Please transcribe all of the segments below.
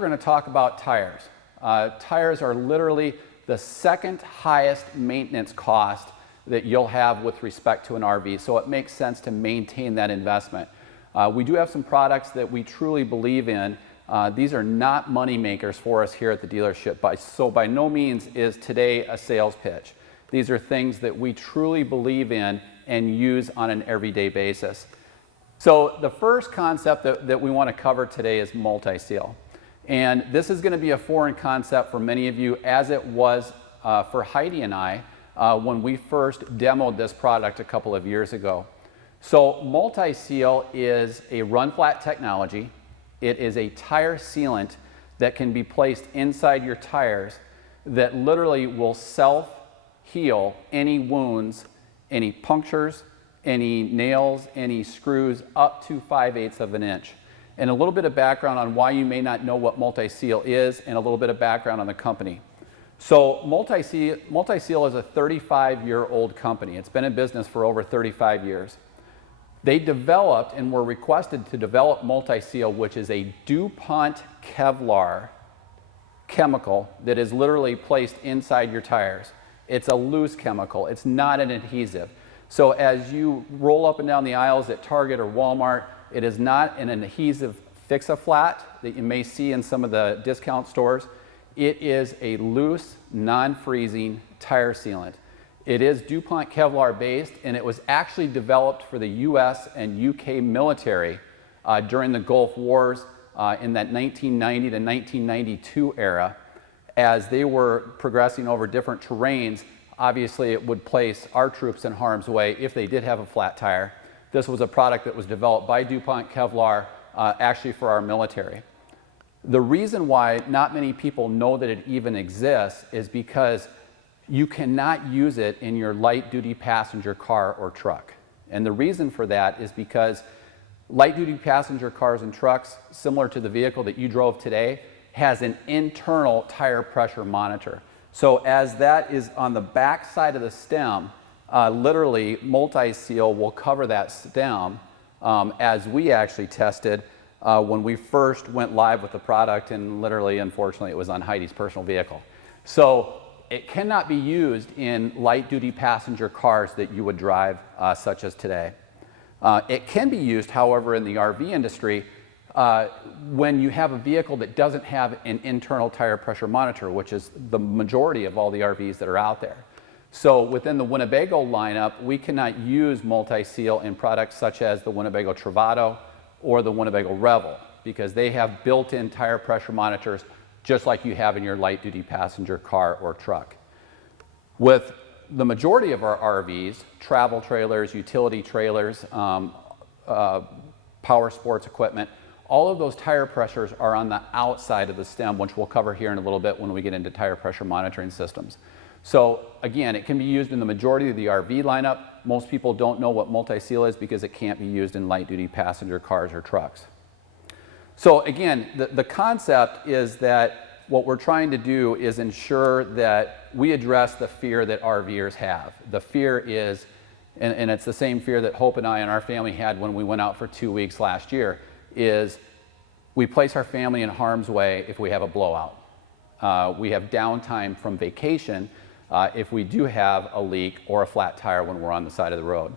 we're going to talk about tires. Tires are literally the second highest maintenance cost that you'll have with respect to an RV, so it makes sense to maintain that investment. We do have some products that we truly believe in. These are not money makers for us here at the dealership, so by no means is today a sales pitch. These are things that we truly believe in and use on an everyday basis. So the first concept that we want to cover today is multi-seal. And this is going to be a foreign concept for many of you, as it was for Heidi and I when we first demoed this product a couple of years ago. So multi-seal is a run-flat technology. It is a tire sealant that can be placed inside your tires that literally will self-heal any wounds, any punctures, any nails, any screws up to 5/8 of an inch. And a little bit of background on why you may not know what multi-seal is, and a little bit of background on the company. So multi-seal is a 35-year-old company. It's been in business for over 35 years. They developed and were requested to develop multi-seal, which is a DuPont Kevlar chemical that is literally placed inside your tires. It's a loose chemical. It's not an adhesive. So as you roll up and down the aisles at Target or Walmart, it is not an adhesive fix-a-flat that you may see in some of the discount stores. It is a loose, non-freezing tire sealant. It is DuPont Kevlar based, and it was actually developed for the US and UK military during the Gulf Wars in that 1990 to 1992 era. As they were progressing over different terrains, obviously it would place our troops in harm's way if they did have a flat tire. This was a product that was developed by DuPont Kevlar actually for our military. The reason why not many people know that it even exists is because you cannot use it in your light-duty passenger car or truck. And the reason for that is because light-duty passenger cars and trucks, similar to the vehicle that you drove today, has an internal tire pressure monitor. So as that is on the back side of the stem, literally multi-seal will cover that stem, as we actually tested when we first went live with the product, and literally, unfortunately, it was on Heidi's personal vehicle. So it cannot be used in light-duty passenger cars that you would drive, such as today. It can be used, however, in the RV industry when you have a vehicle that doesn't have an internal tire pressure monitor, which is the majority of all the RVs that are out there. So within the Winnebago lineup, we cannot use multi-seal in products such as the Winnebago Travato or the Winnebago Revel, because they have built-in tire pressure monitors just like you have in your light-duty passenger car or truck. With the majority of our RVs, travel trailers, utility trailers, power sports equipment, all of those tire pressures are on the outside of the stem, which we'll cover here in a little bit when we get into tire pressure monitoring systems. So again, it can be used in the majority of the RV lineup. Most people don't know what multi-seal is because it can't be used in light-duty passenger cars or trucks. So again, the concept is that what we're trying to do is ensure that we address the fear that RVers have. The fear is, and it's the same fear that Hope and I and our family had when we went out for 2 weeks last year, is we place our family in harm's way if we have a blowout. We have downtime from vacation if we do have a leak or a flat tire when we're on the side of the road.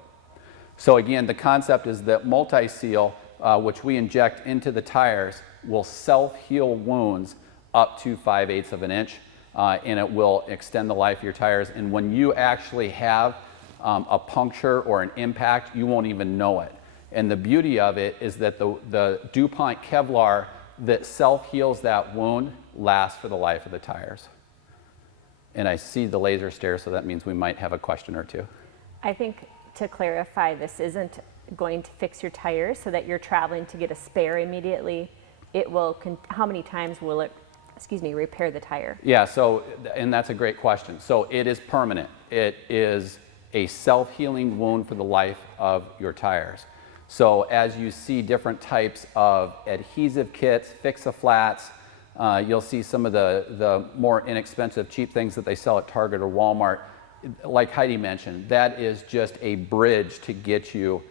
So again, the concept is that multi-seal, which we inject into the tires, will self-heal wounds up to 5/8 of an inch, and it will extend the life of your tires. And when you actually have a puncture or an impact, you won't even know it. And the beauty of it is that the DuPont Kevlar that self-heals that wound lasts for the life of the tires. And I see the laser stare, so that means we might have a question or two. I think to clarify, this isn't going to fix your tires so that you're traveling to get a spare immediately. It will, how many times will it, repair the tire? Yeah, so, and that's a great question. So it is permanent. It is a self-healing wound for the life of your tires. So as you see different types of adhesive kits, fix-a-flats, you'll see some of the more inexpensive, cheap things that they sell at Target or Walmart. Like Heidi mentioned, that is just a bridge to get you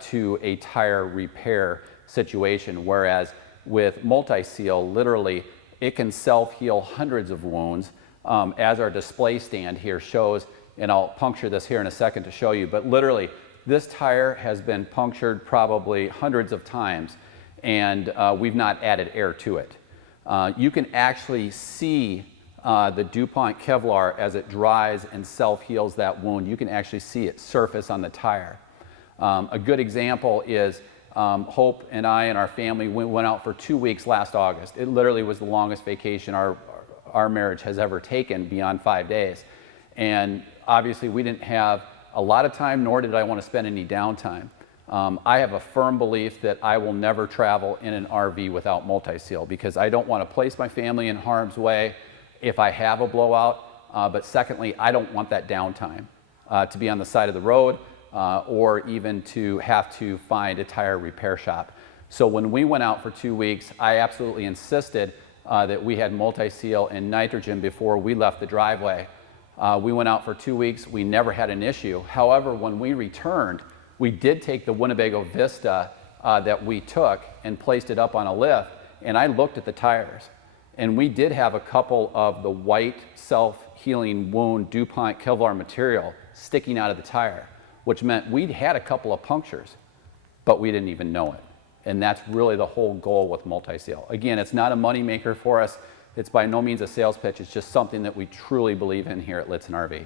to a tire repair situation, whereas with multi-seal, literally, it can self-heal hundreds of wounds, as our display stand here shows, and I'll puncture this here in a second to show you, but literally, this tire has been punctured probably hundreds of times, and we've not added air to it. You can actually see the DuPont Kevlar as it dries and self-heals that wound. You can actually see it surface on the tire. A good example is Hope and I and our family went out for 2 weeks last August. It literally was the longest vacation our marriage has ever taken, beyond 5 days. And obviously we didn't have a lot of time, nor did I want to spend any downtime. I have a firm belief that I will never travel in an RV without multi-seal, because I don't want to place my family in harm's way if I have a blowout, but secondly, I don't want that downtime to be on the side of the road or even to have to find a tire repair shop. So when we went out for 2 weeks, I absolutely insisted that we had multi-seal and nitrogen before we left the driveway. We went out for 2 weeks, we never had an issue. However, when we returned, we did take the Winnebago Vista that we took and placed it up on a lift, and I looked at the tires. And we did have a couple of the white self-healing wound DuPont Kevlar material sticking out of the tire, which meant we'd had a couple of punctures, but we didn't even know it. And that's really the whole goal with multi-seal. Again, it's not a money maker for us. It's by no means a sales pitch. It's just something that we truly believe in here at Lichtsinn RV.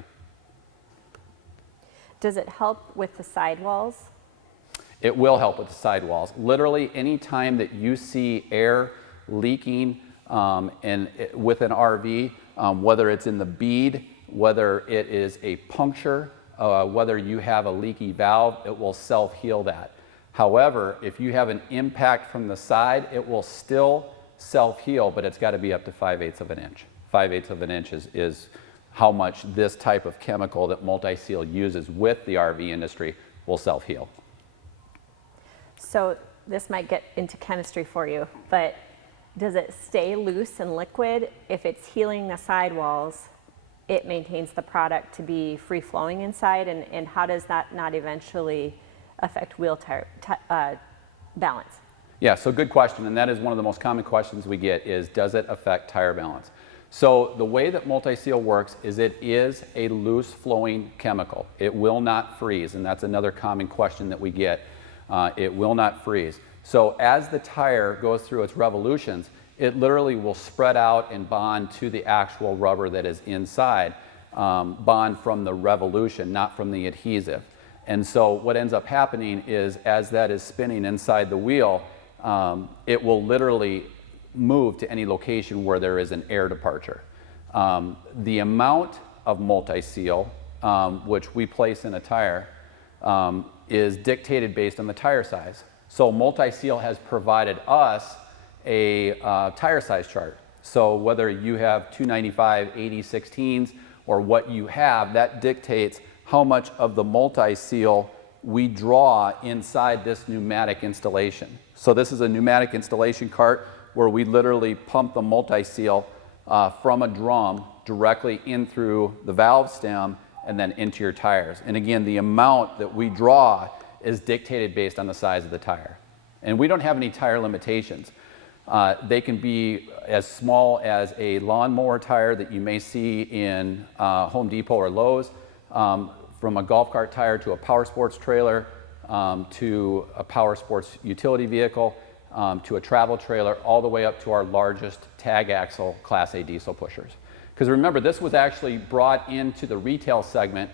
Does it help with the sidewalls? It will help with the sidewalls. Literally, any time that you see air leaking with an RV, whether it's in the bead, whether it is a puncture, whether you have a leaky valve, it will self-heal that. However, if you have an impact from the side, it will still self-heal, but it's got to be up to 5/8 of an inch. 5/8 of an inch is how much this type of chemical that multi-seal uses with the RV industry will self-heal. So this might get into chemistry for you, but does it stay loose and liquid? If it's healing the sidewalls, it maintains the product to be free-flowing inside, and how does that not eventually affect wheel tire balance? Yeah, so good question, and that is one of the most common questions we get is, does it affect tire balance? So the way that multi-seal works is it is a loose-flowing chemical. It will not freeze, and that's another common question that we get. It will not freeze. So as the tire goes through its revolutions, it literally will spread out and bond to the actual rubber that is inside, bond from the revolution, not from the adhesive. And so what ends up happening is, as that is spinning inside the wheel, it will literally move to any location where there is an air departure. The amount of multi-seal, which we place in a tire, is dictated based on the tire size. So multi-seal has provided us a tire size chart. So whether you have 295, 80, 16s, or what you have, that dictates how much of the multi-seal we draw inside this pneumatic installation. So this is a pneumatic installation cart where we literally pump the multi-seal from a drum directly in through the valve stem and then into your tires. And again, the amount that we draw is dictated based on the size of the tire. And we don't have any tire limitations. They can be as small as a lawnmower tire that you may see in Home Depot or Lowe's, from a golf cart tire to a power sports trailer, to a power sports utility vehicle, to a travel trailer, all the way up to our largest tag axle Class A diesel pushers. Because remember, this was actually brought into the retail segment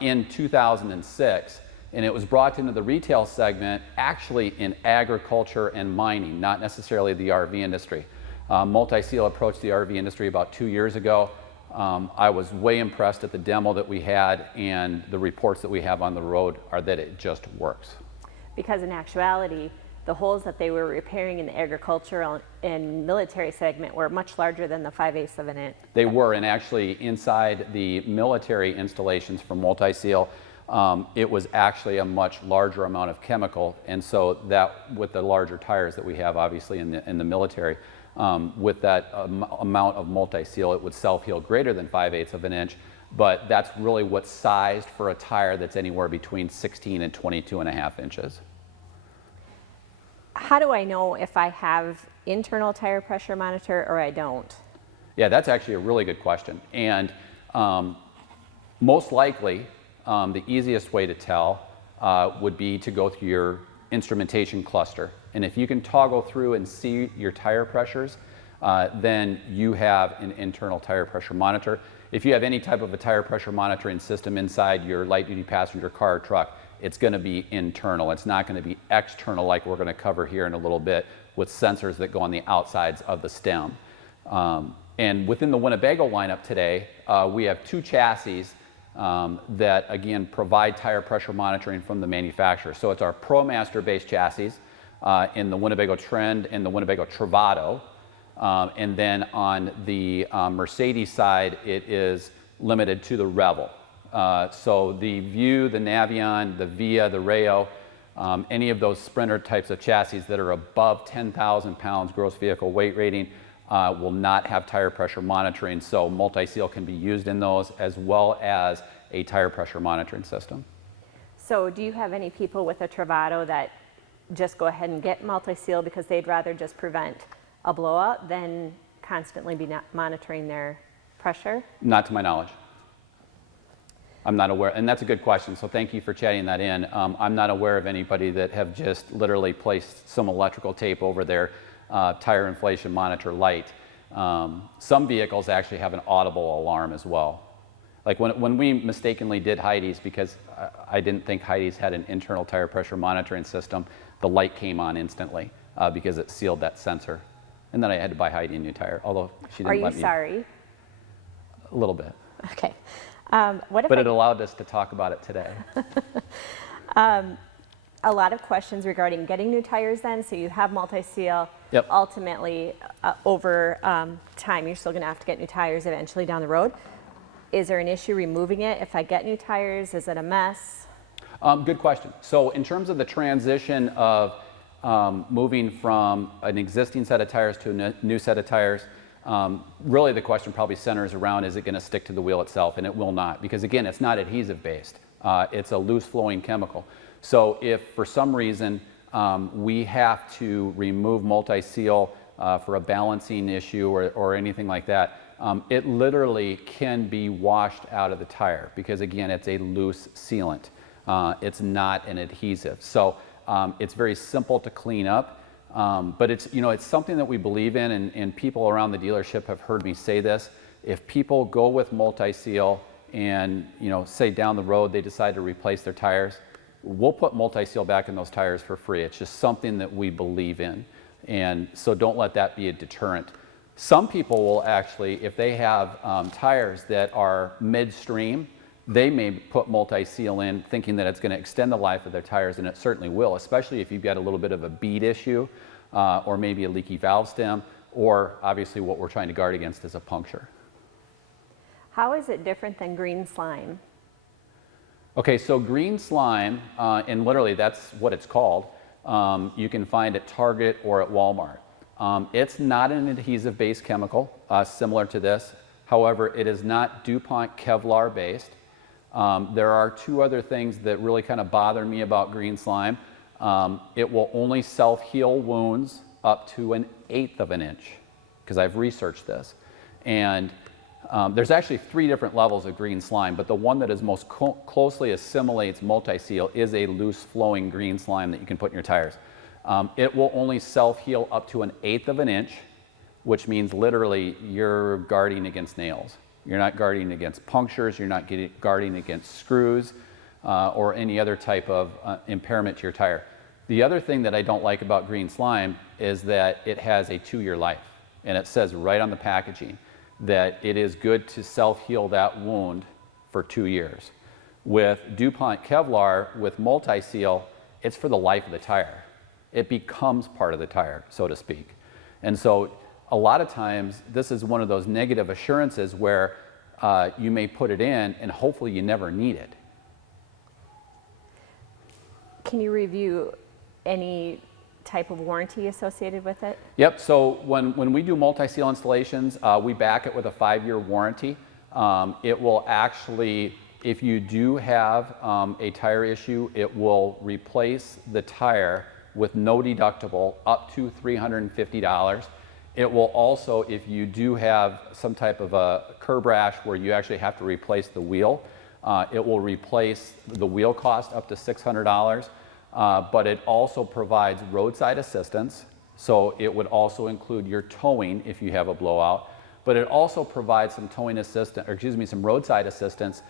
in 2006, and it was brought into the retail segment actually in agriculture and mining, not necessarily the RV industry. Multi-seal approached the RV industry about 2 years ago. I was way impressed at the demo that we had, and the reports that we have on the road are that it just works. Because in actuality, the holes that they were repairing in the agricultural and military segment were much larger than the 5/8 of an inch. They were, and actually inside the military installations for multi-seal, it was actually a much larger amount of chemical, and so that, with the larger tires that we have obviously in the military, with that amount of multi-seal, it would self-heal greater than 5/8 of an inch, but that's really what's sized for a tire that's anywhere between 16 and 22.5 inches. How do I know if I have internal tire pressure monitor or I don't? Yeah, that's actually a really good question. And most likely, the easiest way to tell would be to go through your instrumentation cluster. And if you can toggle through and see your tire pressures, then you have an internal tire pressure monitor. If you have any type of a tire pressure monitoring system inside your light duty passenger car or truck, it's going to be internal. It's not going to be external like we're going to cover here in a little bit with sensors that go on the outsides of the stem. And within the Winnebago lineup today, we have two chassis that again provide tire pressure monitoring from the manufacturer. So it's our ProMaster based chassis in the Winnebago Trend and the Winnebago Travado. And then on the Mercedes side, it is limited to the Revel. So the View, the Navion, the Via, the Rayo, any of those Sprinter types of chassis that are above 10,000 pounds gross vehicle weight rating will not have tire pressure monitoring. So multi-seal can be used in those as well as a tire pressure monitoring system. So do you have any people with a Travado that just go ahead and get multi-seal because they'd rather just prevent a blowout than constantly be monitoring their pressure? Not to my knowledge. I'm not aware, and that's a good question, so thank you for chatting that in. I'm not aware of anybody that have just literally placed some electrical tape over their tire inflation monitor light. Some vehicles actually have an audible alarm as well. Like when we mistakenly did Heidi's, because I didn't think Heidi's had an internal tire pressure monitoring system, the light came on instantly because it sealed that sensor. And then I had to buy Heidi a new tire, although she didn't let me. Are you sorry? A little bit. Okay. But it allowed us to talk about it today. A lot of questions regarding getting new tires then, so you have multi-seal. Yep. Ultimately, over time, you're still going to have to get new tires eventually down the road. Is there an issue removing it? If I get new tires, is it a mess? Good question. So in terms of the transition of moving from an existing set of tires to a new set of tires, really the question probably centers around, is it going to stick to the wheel itself? And it will not, because again, it's not adhesive based. It's a loose flowing chemical. So if for some reason we have to remove multi-seal for a balancing issue or anything like that, it literally can be washed out of the tire because again, it's a loose sealant. It's not an adhesive. So it's very simple to clean up. But it's something that we believe in, and people around the dealership have heard me say this. If people go with multi-seal and say down the road they decide to replace their tires, we'll put multi-seal back in those tires for free. It's just something that we believe in, and so don't let that be a deterrent. Some people will actually, if they have tires that are midstream, they may put multi-seal in thinking that it's going to extend the life of their tires, and it certainly will, especially if you've got a little bit of a bead issue or maybe a leaky valve stem, or obviously what we're trying to guard against is a puncture. How is it different than green slime? Okay, so green slime, and literally that's what it's called, you can find at Target or at Walmart. It's not an adhesive-based chemical similar to this. However, it is not DuPont Kevlar based. There are two other things that really kind of bother me about green slime. It will only self-heal wounds up to 1/8 of an inch, because I've researched this. And there's actually 3 different levels of green slime, but the one that is most closely assimilates multi-seal is a loose flowing green slime that you can put in your tires. It will only self-heal up to 1/8 of an inch, which means literally you're guarding against nails. You're not guarding against punctures, you're not guarding against screws or any other type of impairment to your tire. The other thing that I don't like about green slime is that it has a 2-year life, and it says right on the packaging that it is good to self-heal that wound for 2 years. With DuPont Kevlar, with multi-seal, it's for the life of the tire. It becomes part of the tire, so to speak. And so a lot of times, this is one of those negative assurances where you may put it in and hopefully you never need it. Can you review any type of warranty associated with it? Yep, so when we do multi-seal installations, we back it with a 5-year warranty. It will actually, if you do have a tire issue, it will replace the tire with no deductible up to $350. It will also, if you do have some type of a curb rash where you actually have to replace the wheel, it will replace the wheel cost up to $600, but it also provides roadside assistance. So it would also include your towing if you have a blowout, but it also provides some towing assistance, or excuse me, some roadside assistance,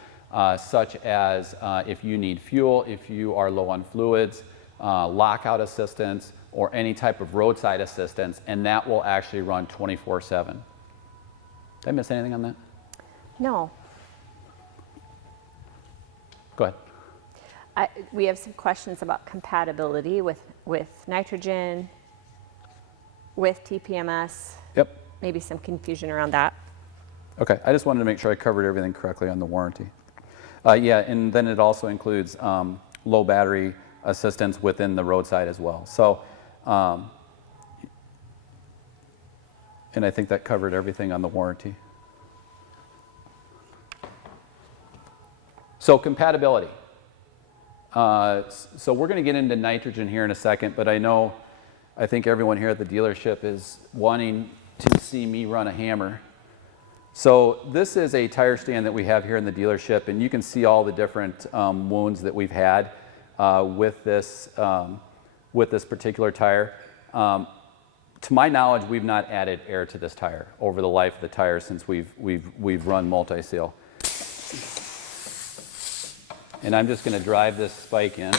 such as if you need fuel, if you are low on fluids, lockout assistance, or any type of roadside assistance, and that will actually run 24/7. Did I miss anything on that? No. Go ahead. We have some questions about compatibility with nitrogen, with TPMS. Yep. Maybe some confusion around that. Okay, I just wanted to make sure I covered everything correctly on the warranty. Yeah, and then it also includes low battery assistance within the roadside as well. So, and I think that covered everything on the warranty. So compatibility. So we're going to get into nitrogen here in a second, but I think everyone here at the dealership is wanting to see me run a hammer. So this is a tire stand that we have here in the dealership, and you can see all the different wounds that we've had with this particular tire. To my knowledge, we've not added air to this tire over the life of the tire since we've run multi-seal. And I'm just going to drive this spike in.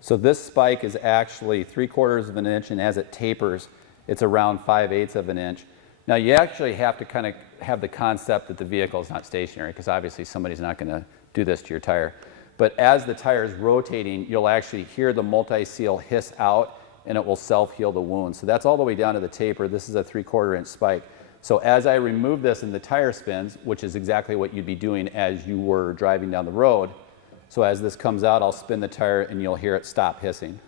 So this spike is actually 3/4 of an inch, and as it tapers, it's around 5/8 of an inch. Now you actually have to kind of have the concept that the vehicle is not stationary, because obviously somebody's not going to do this to your tire. But as the tire is rotating, you'll actually hear the multi-seal hiss out, and it will self-heal the wound. So that's all the way down to the taper. This is a 3/4 inch spike. So as I remove this and the tire spins, which is exactly what you'd be doing as you were driving down the road, so as this comes out, I'll spin the tire and you'll hear it stop hissing.